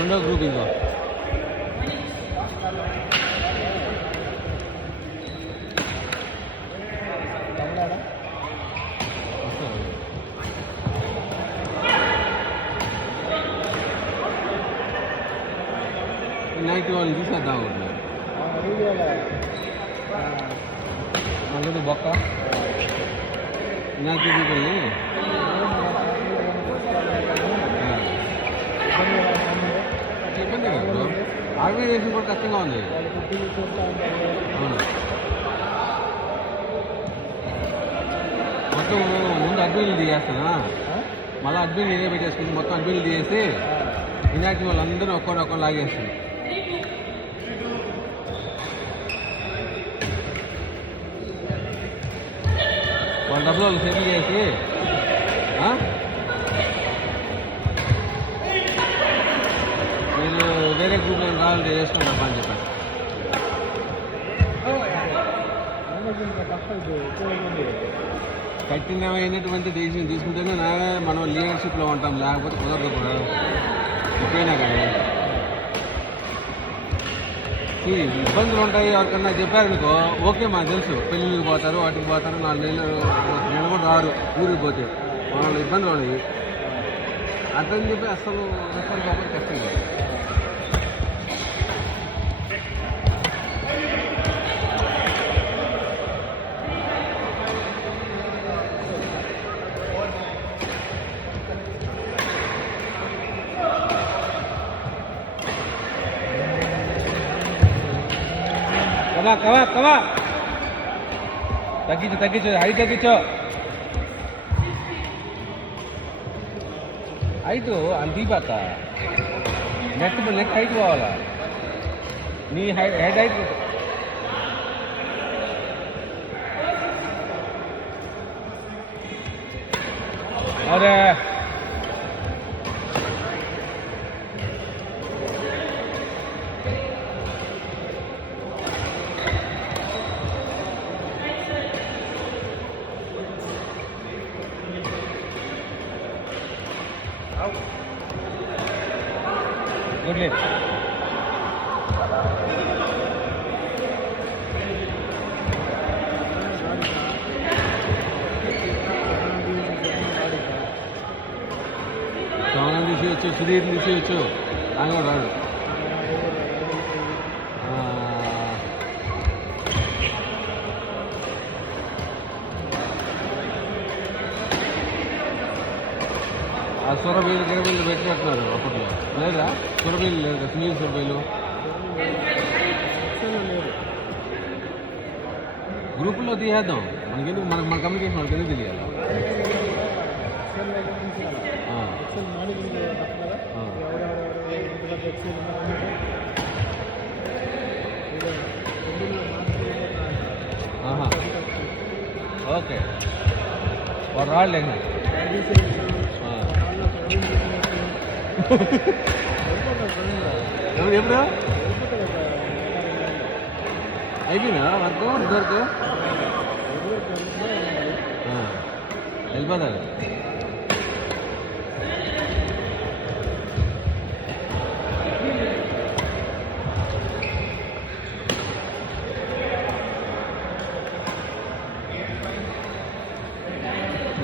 రెండో గ్రూప్ ఇంకో నైట్ వాళ్ళని తీసేద్దాం అనుకుంటున్నాను మళ్ళీ బొక్క నైట్ వెళ్ళి ఇబ్బంది కదా ఆర్గనైజేషన్ కూడా కష్టంగా ఉంది. అవును మొత్తం ముందు అడ్మిన్లు తీయేస్తున్నా మళ్ళీ అడ్మిన్ ఇదే పెట్టేసుకుంటే మొత్తం అడ్మిన్లు తీసేసి ఇన్యాక్టివ్ వాళ్ళందరూ ఒక్కడు లాగేస్తుంది. వాళ్ళ డబ్బులు వాళ్ళు సెటిల్ చేసి మీరు వేరే గ్రూప్ ఏం కావాలంటే చేసుకుంటారు అని చెప్పారు. కఠినమైనటువంటి డెసిషన్ తీసుకుంటేనే మనం లీడర్షిప్లో ఉంటాం, లేకపోతే కుదరదు కూడా. ఎప్పుడైనా కానీ ఇబ్బందులు ఉంటాయి. ఎవరికన్నా చెప్పారనుకో ఓకే మాకు తెలుసు, పెళ్ళిళ్ళకి పోతారు వాటికి పోతారు 4 నెలలు కూడా రారు ఊరికి పోతే వాళ్ళు ఇబ్బందులు ఉన్నాయి. అతని చెప్పి అసలు రెస్పాన్స్ అవ్వడం కష్టం కాదు. కవా తగ్గించు హైట్ తగ్గించు. హైట్ అంత తీపక్క నెక్ హైట్ పోవాలా నీ హెడ్ హైట్. అరే గుడ్ లెట్ సోనం తీసేయచ్చు, సుధీర్ తీసేయచ్చు, ఆయన కూడా రాడు. ఆ సొరబీలు గిరబీలు పెట్టినట్టున్నారు అప్పట్లో, లేదా సొరబీలు లేదు, సునీల్ సొరబీలు గ్రూపుల్లో తీసేద్దాం. మనకెందుకు మన కమ్యూనికేషన్ వాళ్ళకి ఎందుకు తెలియాలి? ఓకే వాడు రాళ్ళేండి ఎప్పుడు అయిపోయిందా వర్క్ ఇదివరకు వెళ్ళిపోతారు.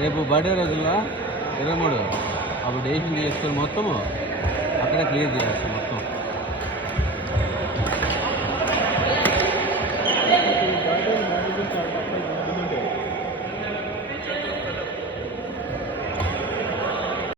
రేపు బర్త్డే రోజుల్లో 23 అప్పుడు డేషన్ చేసుకొని మొత్తము అక్కడే క్లియర్ చేస్తాం.